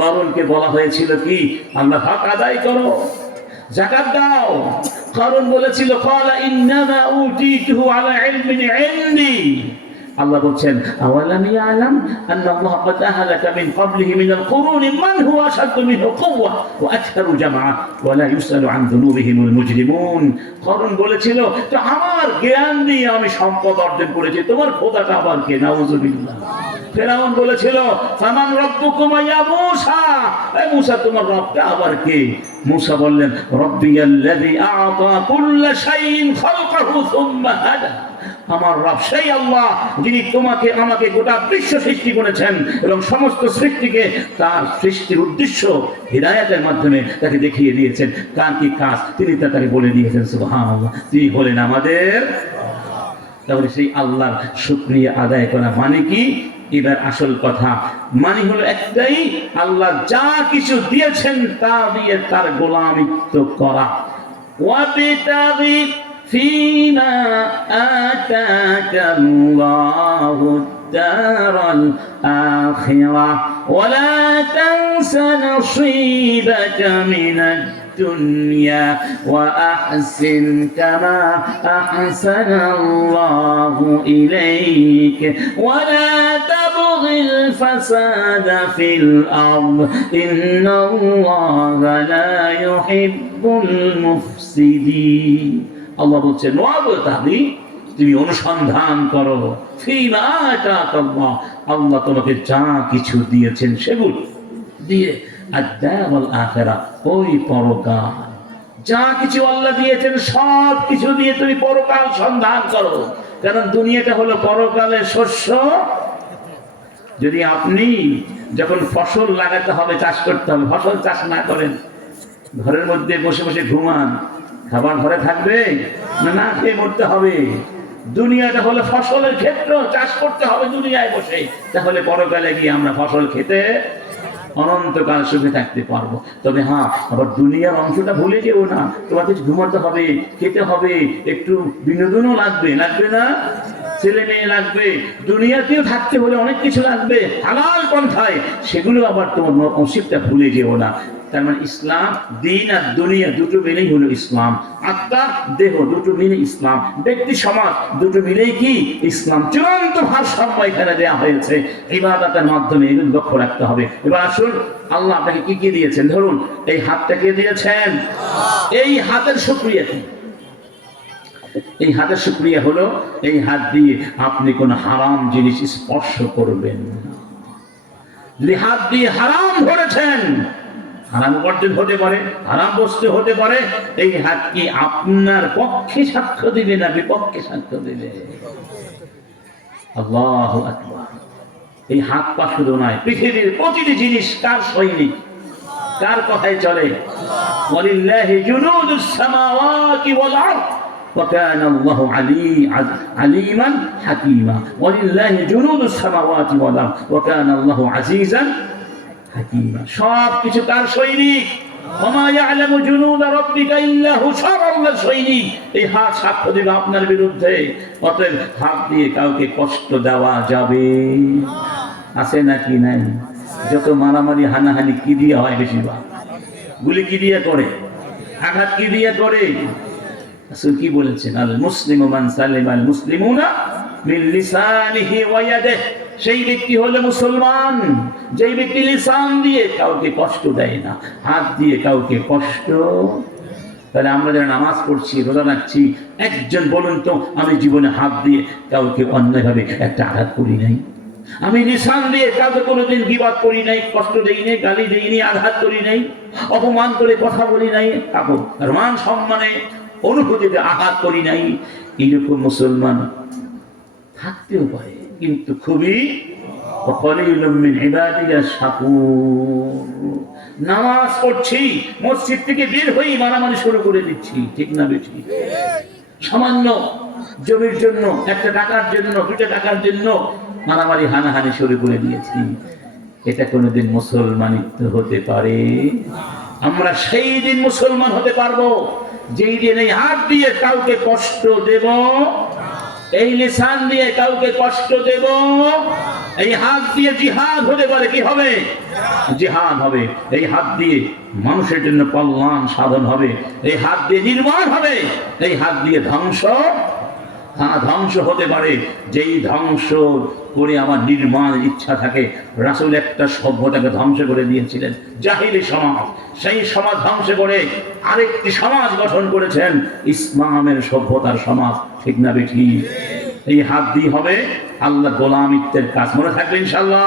কারুনকে বলা হয়েছিল কি আল্লাহ হক আদায় করো, যাকাত দাও। কারুন বলেছিল ক্বালা ইন্নামা উতিতুহু আলা ইলমিন ইনদি। আল্লাহ বলছেন আওয়ালাম ইয়ালাম আন্নাল্লাহ ক্বাদ আহলাকা মিন ক্বাবলিহি মিনাল কুরুনি মান হুয়া আশাদ্দু মিনহু কুওয়া ওয়া আকসারু জামআ ওয়া লা ইউসালু আন যুনুবিহিমুল মুজরিমুন। কারণ বলেছিল যে আমার জ্ঞান দিয়ে আমি সম্পদ অর্জন করেছি, তোমার খোদাটা আবার কে? নাউযুবিল্লাহ। ফিরআউন বলেছিল ফামান রাব্বুকুমা ইয়া মূসা, এ মূসা তোমার রবটা আবার কে? মূসা বললেন রাব্বিয়াল্লাযী আ'তা কুল্লা শাইইন খালকাহু সুম্মা হাদা। আমার রব সেই আল্লাহ যিনি তোমাকে আমাকে গোটা বিশ্ব সৃষ্টি করেছেন এবং সমস্ত সৃষ্টিকে তার সৃষ্টির উদ্দেশ্য হিদায়াতের মাধ্যমে তাকে দেখিয়ে দিয়েছেন। কার কি কাজ তিনি তা তাকে বলে দিয়েছেন। সুবহানাল্লাহ, তিনি বলেন আমাদের। তাহলে সেই আল্লাহর শুকরিয়া আদায় করা মানে কি? এবার আসল কথা মানে হলো একটাই, আল্লাহ যা কিছু দিয়েছেন তা দিয়ে তার গোলামিত্ব করা। ওয়াবিতাগি ফীমা আতাকা আল্লাহুদ দারাল আখিরাহ ওয়া লা তানসা নসীবাকা মিনাদ দুনিয়া ওয়া আহসিন কামা আহসানা আল্লাহু ইলাইক ওয়া লা তাবগিল ফাসাদা ফিল আরদ ইন্নাল্লাহা লা ইউহিব্বুল মুফসিদিন। আল্লাহ বলছেন ওয়াবতাগি, তুমি অনুসন্ধান করো, ফীমা আতাকাল্লাহ, আল্লাহ তোমাকে যা কিছু দিয়েছেন সেগুলো দিয়ে, আদ-দারুল আখিরাহ, ওই পরকাল, যা কিছু আল্লাহ দিয়েছেন সব কিছু দিয়ে তুমি পরকাল সন্ধান করো। কারণ দুনিয়াটা হলো পরকালের শস্য। যদি আপনি যখন ফসল লাগাতে হবে, চাষ করতে হবে, ফসল চাষ না করেন, ঘরের মধ্যে বসে বসে ঘুমান, খাবার ঘরে থাকবে না? না খেয়ে মরতে হবে। দুনিয়াটা হলো ফসলের ক্ষেত্র, চাষ করতে হবে দুনিয়ায় বসে, তাহলে পরকালে গিয়ে আমরা ফসল খেতে অনন্তকাল সুখে থাকতে পারবো। তবে হ্যাঁ, আবার দুনিয়ার অংশটা ভুলে যেও না, তোমাকে ঘুমাতে হবে, খেতে হবে, একটু বিনোদনও লাগবে, লাগবে না? ছেলে মেয়ে লাগবে, দুনিয়াতেও থাকতে হলে অনেক কিছু লাগবে হালাল পন্থায়, সেগুলো আবার তোমার নসিবটা ভুলে যেও না। তার মানে ইসলাম, দিন আর দুনিয়া দুটো মিলেই হলো ইসলাম। আত্মা দেহ দুটো মিলে ইসলাম, ব্যক্তি সমাজ দুটো মিলেই কি ইসলাম। চূড়ান্ত ভারসাম্য এখানে দেওয়া হয়েছে। ইবাদতের মাধ্যমে এগুলো লক্ষ্য রাখতে হবে। এবার আসুন, আল্লাহ আপনাকে কি কি দিয়েছেন? ধরুন এই হাতটাকে দিয়েছেন, এই হাতের শুকরিয়া কি? এই হাতের শুকরিয়া হলো এই হাত দিয়ে আপনি কোন হারাম জিনিস স্পর্শ করবেন না। যদি হাত দিয়ে হারাম ধরেছেন, হারাম উপার্জন হতে পারে, হারাম বস্তু হতে পারে, এই হাত কি আপনার পক্ষে সাক্ষ্য দিবে না বিপক্ষে সাক্ষ্য দিবে? আল্লাহু আকবার। এই হাত পা শুধু নয়, পৃথিবীর প্রতিটি জিনিস কার সৈনিক? কার কথায় চলে? ওয়ালিল্লাহি জুনুদুস সামাওয়াতি ওয়াল আরদ ওয়া কানা আল্লাহু আলিমান হাকীমা। ওয়ালিল্লাহি জুনুদুস সামাওয়াতি ওয়াল আরদ ওয়া কানা আল্লাহু আজিজান হাকীমা। সব কিছু তার সৈনিক। ওমা ইয়ালামু জুনুদা রাব্বিকা ইল্লা হু, সব আল্লাহর সৈনিক। এই হাত সাক্ষ্য দিবে আপনার বিরুদ্ধে। অতএব হাত দিয়ে কাউকে কষ্ট দেওয়া যাবে? আছে নাকি নাই? যত মারামারি হানাহানি কি দিয়ে হয়? বেশিরভাগ গুলি কি দিয়ে করে? আঘাত কি দিয়ে করে? রাসূল কি বলেছেন? আল মুসলিমু মান সালিমাল মুসলিমুনা মিন লিসানিহি ওয়া ইয়াদিহি। সেই ব্যক্তি হলো মুসলমান যেই ব্যক্তি লিসান দিয়ে কাউকে কষ্ট দেয় না, হাত দিয়ে কাউকে কষ্ট। তাহলে আমরা যারা নামাজ পড়ছি, রোজা রাখছি, একজন বলুন তো আমি জীবনে হাত দিয়ে কাউকে অন্যায়ভাবে একটা আঘাত করি নাই? আমি লিসান দিয়ে কাউকে কোনোদিন গীবত করি নাই, কষ্ট দেই নাই, গালি দেই নাই, আঘাত করি নাই, অপমান করে কথা বলি নাই, কাউকে মান সম্মানে অনুভূতিতে আঘাত করি নাই। এইরকম মুসলমান থাকতেও পারে, কিন্তু খুবই কলিলুম মিন ইবাদিয়াশ শাকুর। নামাজ পড়ছি, মসজিদ থেকে বের হই মারামারি শুরু করে দিচ্ছি, ঠিক না বেশি? সামান্য জমির জন্য, একটা টাকার জন্য, দুটা টাকার জন্য মারামারি হানাহানি শুরু করে দিয়েছি। এটা কোনোদিন মুসলমানিত্ব হতে পারে? আমরা সেই দিন মুসলমান হতে পারবো যেই দিন এই হাত দিয়ে কাউকে কষ্ট দেব, এই লিসান দিয়ে কাউকে কষ্ট দেব, এই হাত দিয়ে জিহাদ হতে পারে। কি হবে? জিহাদ হবে, এই হাত দিয়ে মানুষের জন্য কল্যাণ সাধন হবে, এই হাত দিয়ে নির্মাণ হবে, এই হাত দিয়ে ধ্বংস ধ্বংস হতে পারে। যেই ধ্বংস করে আমার নির্মাণের ইচ্ছা থাকে। রাসূল একটা সভ্যতাকে ধ্বংস করে দিয়েছিলেন, জাহিলি সমাজ। সেই সমাজ ধ্বংস করে আরেকটি সমাজ গঠন করেছেন, ইসলামের সভ্যতার সমাজ। ঠিক না বেঠিক? এই হাত দিয়ে হবে আল্লাহ গোলামিত্বের কাজ। মনে থাকবে ইনশাআল্লাহ।